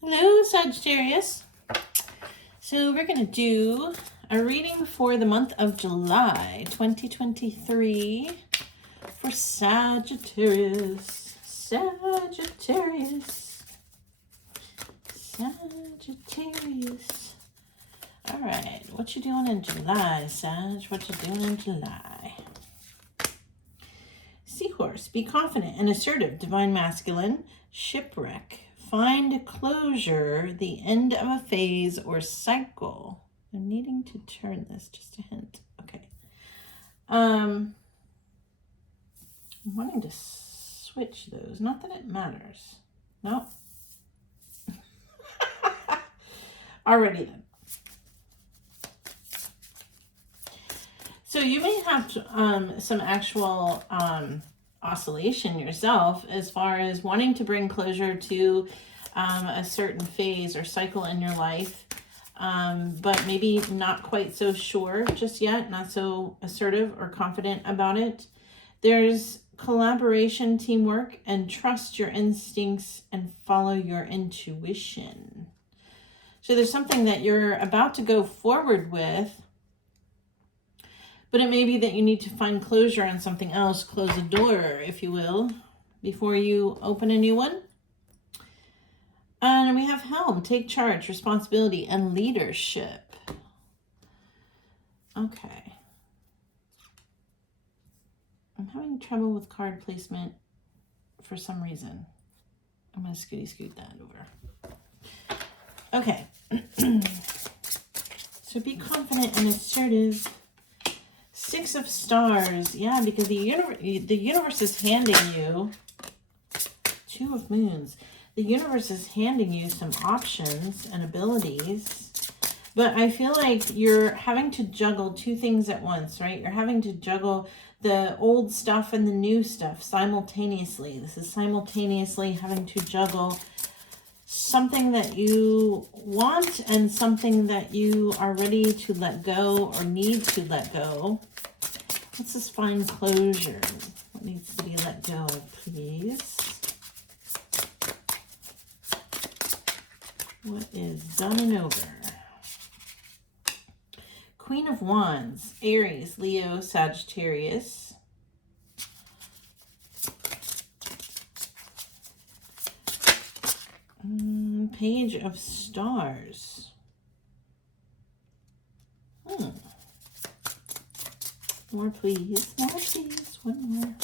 Hello, Sagittarius. So we're going to do a reading for the month of July 2023 for Sagittarius. Sagittarius. Sagittarius. All right, what you doing in July, Sag? What you doing in July? Seahorse, be confident and assertive, divine masculine, shipwreck. Find closure, the end of a phase or cycle. I'm needing to turn this, just a hint. Okay. I'm wanting to switch those. Not that it matters. No. Alrighty then. So you may have some actual oscillation yourself as far as wanting to bring closure to a certain phase or cycle in your life, but maybe not quite so sure just yet, not so assertive or confident about it. There's collaboration, teamwork, and trust your instincts and follow your intuition. So there's something that you're about to go forward with, but it may be that you need to find closure on something else, close a door, if you will, before you open a new one. And we have helm, take charge, responsibility, and leadership. Okay. I'm having trouble with card placement for some reason. I'm going to scoot that over. Okay. So be confident and assertive. Six of Stars. Yeah, because the universe is handing you Two of Moons. The universe is handing you some options and abilities, but I feel like you're having to juggle two things at once, right? You're having to juggle the old stuff and the new stuff simultaneously. This is simultaneously having to juggle something that you want and something that you are ready to let go or need to let go. Let's just find closure. What needs to be let go, please? What is done and over? Queen of Wands, Aries, Leo, Sagittarius. Page of Stars. More, please. More, please. One more.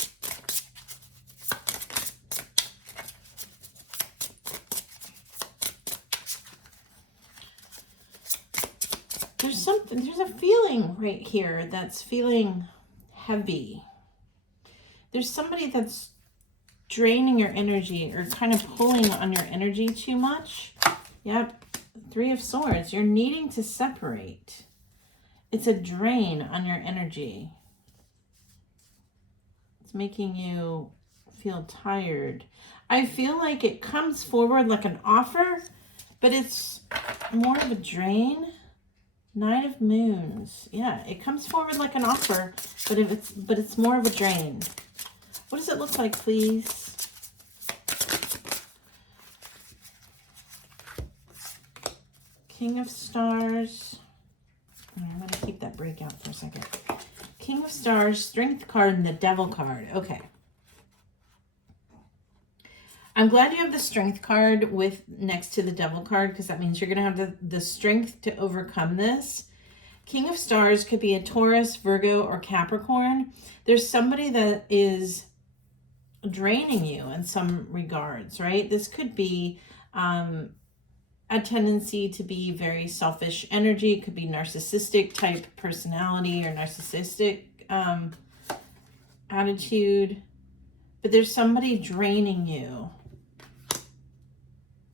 There's a feeling right here that's feeling heavy. There's somebody that's draining your energy or kind of pulling on your energy too much. Yep. Three of Swords. You're needing to separate. It's a drain on your energy. It's making you feel tired. I feel like it comes forward like an offer, but it's more of a drain. Nine of Moons. Yeah, it comes forward like an offer, but it's more of a drain. What does it look like, please? King of Stars. I'm going to keep that break out for a second. King of Stars, Strength card, and the Devil card. Okay. I'm glad you have the Strength card with next to the Devil card, because that means you're going to have the strength to overcome this. King of Stars could be a Taurus, Virgo, or Capricorn. There's somebody that is draining you in some regards, right? This could be a tendency to be very selfish energy. It could be narcissistic type personality or narcissistic attitude. But there's somebody draining you.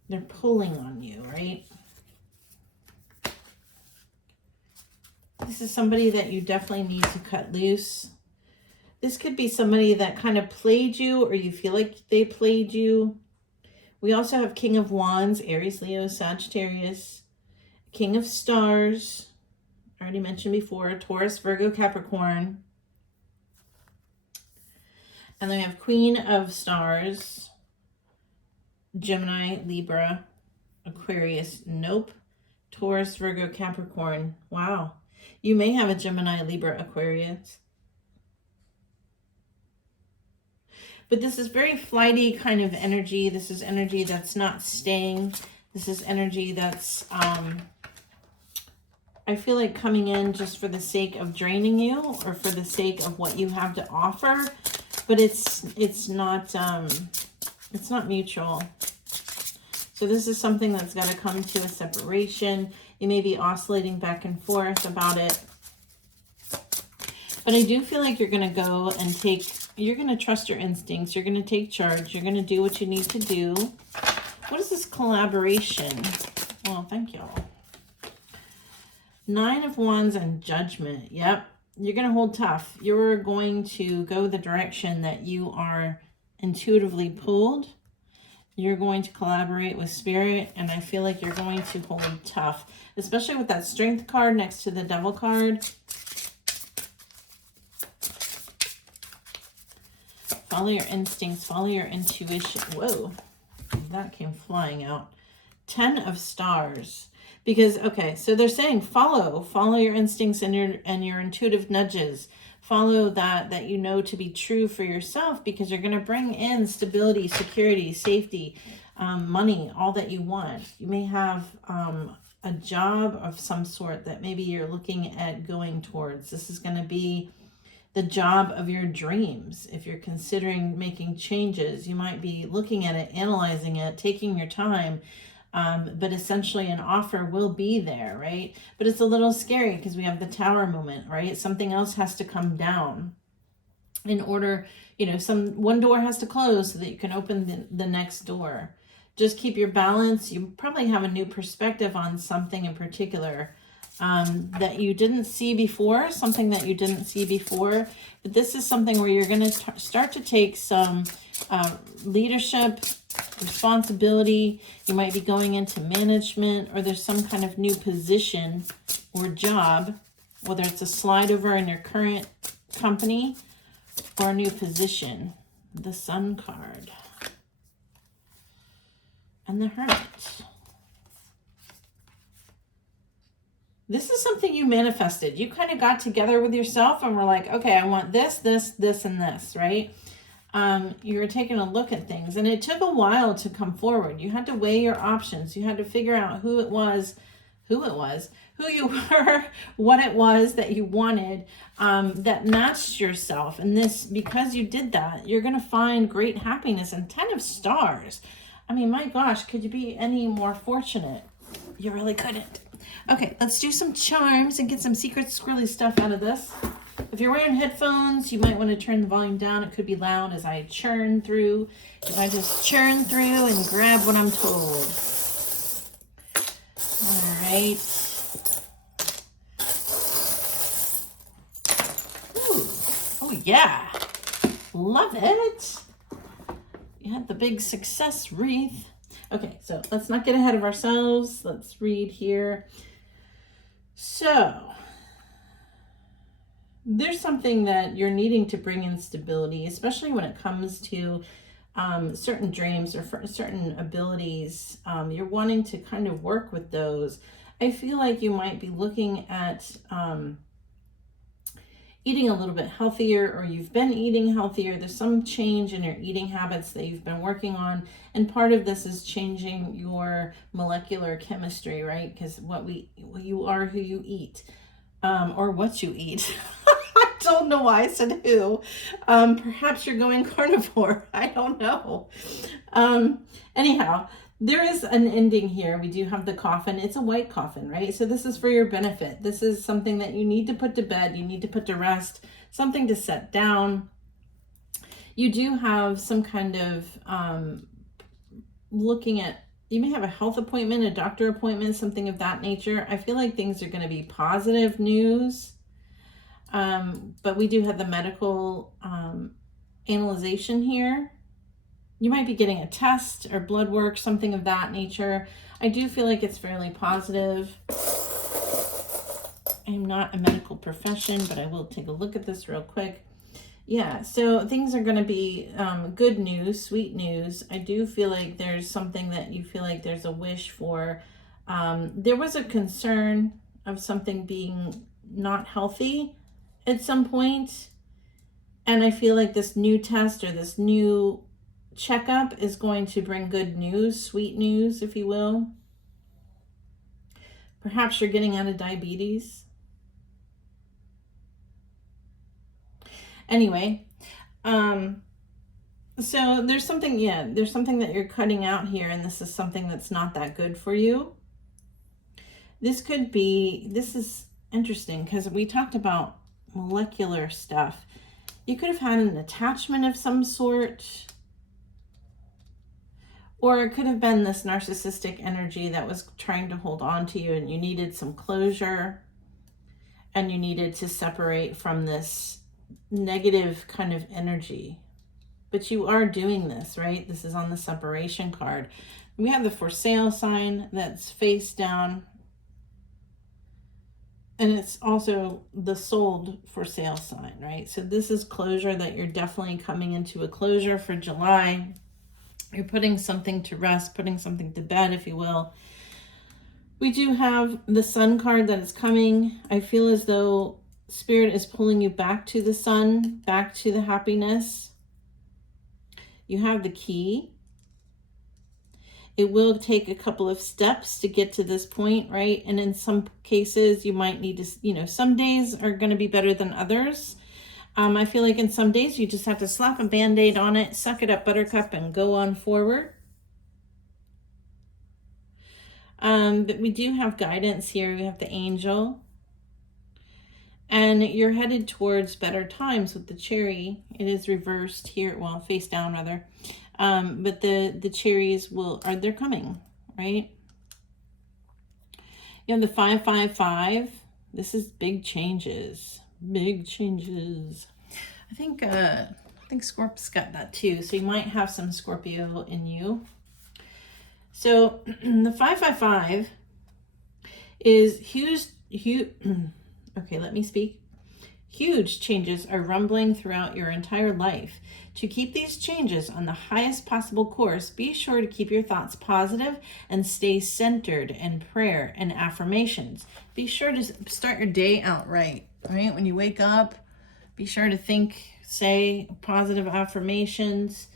They're pulling on you, right? This is somebody that you definitely need to cut loose. This could be somebody that kind of played you, or you feel like they played you. We also have King of Wands, Aries, Leo, Sagittarius. King of Stars, already mentioned before, Taurus, Virgo, Capricorn. And then we have Queen of Stars, Gemini, Libra, Aquarius, nope. Taurus, Virgo, Capricorn, wow. You may have a Gemini, Libra, Aquarius. But this is very flighty kind of energy. This is energy that's not staying. This is energy that's, I feel like coming in just for the sake of draining you or for the sake of what you have to offer. But it's not mutual. So this is something that's got to come to a separation. You may be oscillating back and forth about it. But I do feel like you're going to go and you're going to trust your instincts. You're going to take charge. You're going to do what you need to do. What is this collaboration? Well, thank you. 9 of Wands and Judgment. Yep. You're going to hold tough. You're going to go the direction that you are intuitively pulled. You're going to collaborate with Spirit, and I feel like you're going to hold tough, especially with that Strength card next to the Devil card. Follow your instincts, follow your intuition. Whoa, that came flying out. 10 of Stars. Because, okay, so they're saying follow your instincts and your intuitive nudges. Follow that you know to be true for yourself, because you're going to bring in stability, security, safety, money, all that you want. You may have a job of some sort that maybe you're looking at going towards. This is going to be the job of your dreams. If you're considering making changes, you might be looking at it, analyzing it, taking your time. But essentially an offer will be there, right? But it's a little scary because we have the Tower moment, right? Something else has to come down in order, one door has to close so that you can open the next door. Just keep your balance. You probably have a new perspective on something in particular that you didn't see before, something that you didn't see before. But this is something where you're going to start to take some leadership, responsibility. You might be going into management, or there's some kind of new position or job, whether it's a slide over in your current company or a new position. The Sun card and the Hermit. This is something you manifested. You kind of got together with yourself and were like, okay, I want this, this, this, and this, right? You were taking a look at things, and it took a while to come forward. You had to weigh your options. You had to figure out who you were, what it was that you wanted, that matched yourself. And this, because you did that, you're going to find great happiness. And 10 of Stars. I mean, my gosh, could you be any more fortunate? You really couldn't. Okay, let's do some charms and get some secret squirrely stuff out of this. If you're wearing headphones, you might want to turn the volume down. It could be loud as I churn through. If I just churn through and grab what I'm told. All right. Ooh. Oh, yeah. Love it. You had the big success wreath. Okay, so let's not get ahead of ourselves. Let's read here. So, there's something that you're needing to bring in stability, especially when it comes to certain dreams or certain abilities. You're wanting to kind of work with those. I feel like you might be looking at eating a little bit healthier, or you've been eating healthier. There's some change in your eating habits that you've been working on. And part of this is changing your molecular chemistry, right? Because you are who you eat, or what you eat. I don't know why I said who. Perhaps you're going carnivore. I don't know. Anyhow, there is an ending here. We do have the coffin. It's a white coffin, right? So this is for your benefit. This is something that you need to put to bed. You need to put to rest, something to set down. You do have some kind of looking at, you may have a health appointment, a doctor appointment, something of that nature. I feel like things are going to be positive news. But we do have the medical analyzation here. You might be getting a test or blood work, something of that nature. I do feel like it's fairly positive. I'm not a medical profession, but I will take a look at this real quick. Yeah, so things are going to be good news, sweet news. I do feel like there's something that you feel like there's a wish for. There was a concern of something being not healthy at some point, and I feel like this new test or this new checkup is going to bring good news, sweet news, if you will. Perhaps you're getting out of diabetes. Anyway, so there's something, there's something that you're cutting out here, and this is something that's not that good for you. This is interesting because we talked about molecular stuff. You could have had an attachment of some sort, or it could have been this narcissistic energy that was trying to hold on to you, and you needed some closure, and you needed to separate from this negative kind of energy. But you are doing this, right? This is on the separation card. We have the for sale sign that's face down. And it's also the sold for sale sign, right? So this is closure, that you're definitely coming into a closure for July. You're putting something to rest, putting something to bed, if you will. We do have the sun card that is coming. I feel as though Spirit is pulling you back to the sun, back to the happiness. You have the key. It will take a couple of steps to get to this point, right? And in some cases, you might need to, some days are going to be better than others. I feel like in some days, you just have to slap a Band-Aid on it, suck it up, buttercup, and go on forward. But we do have guidance here. We have the angel. And you're headed towards better times with the cherry. It is reversed here, well, face down rather. But the cherries they're coming, right? You have the 555. This is big changes. Big changes. I think Scorp's got that too. So you might have some Scorpio in you. So the 555 is huge. Okay, let me speak. Huge changes are rumbling throughout your entire life. To keep these changes on the highest possible course, be sure to keep your thoughts positive and stay centered in prayer and affirmations. Be sure to start your day out right? When you wake up, be sure to say positive affirmations,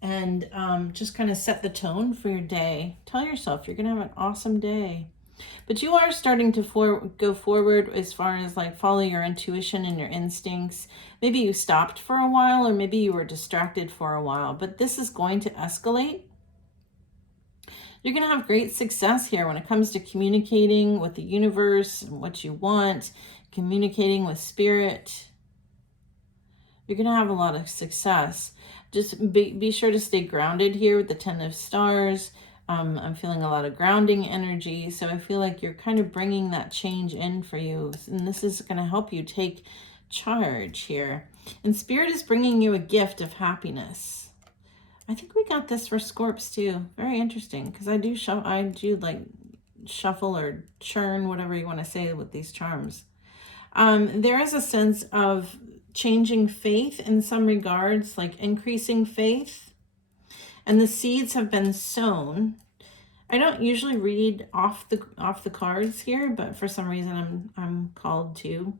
and just kind of set the tone for your day. Tell yourself you're going to have an awesome day. But you are starting to go forward as far as follow your intuition and your instincts. Maybe you stopped for a while, or maybe you were distracted for a while, but this is going to escalate. You're going to have great success here when it comes to communicating with the universe and what you want, communicating with spirit. You're going to have a lot of success. Just be sure to stay grounded here with the 10 of stars. I'm feeling a lot of grounding energy. So I feel like you're kind of bringing that change in for you. And this is going to help you take charge here. And Spirit is bringing you a gift of happiness. I think we got this for Scorps too. Very interesting, because I do shuffle or churn, whatever you want to say with these charms. There is a sense of changing faith in some regards, like increasing faith. And the seeds have been sown. I don't usually read off the cards here, but for some reason I'm called to.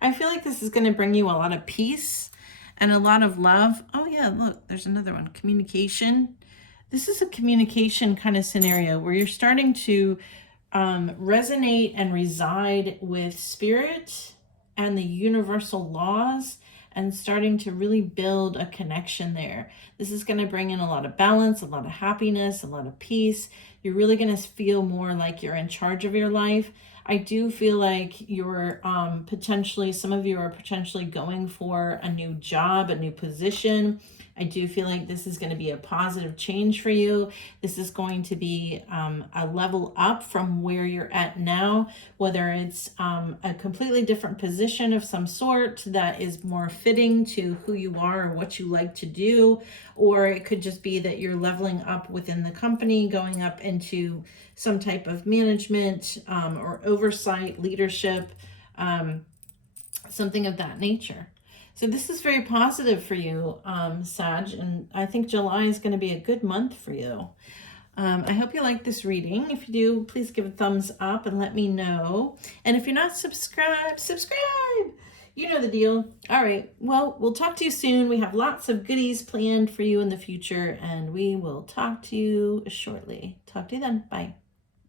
I feel like this is going to bring you a lot of peace and a lot of love. Oh yeah, look, there's another one. Communication. This is a communication kind of scenario where you're starting to resonate and reside with spirit and the universal laws, and starting to really build a connection there. This is going to bring in a lot of balance, a lot of happiness, a lot of peace. You're really going to feel more like you're in charge of your life. I do feel like you're some of you are potentially going for a new job, a new position. I do feel like this is going to be a positive change for you. This is going to be a level up from where you're at now, whether it's a completely different position of some sort that is more fitting to who you are or what you like to do, or it could just be that you're leveling up within the company, going up into some type of management or oversight, leadership, something of that nature. So this is very positive for you, Sag, and I think July is going to be a good month for you. I hope you like this reading. If you do, please give a thumbs up and let me know. And if you're not subscribed, subscribe! You know the deal. All right, well, we'll talk to you soon. We have lots of goodies planned for you in the future, and we will talk to you shortly. Talk to you then. Bye.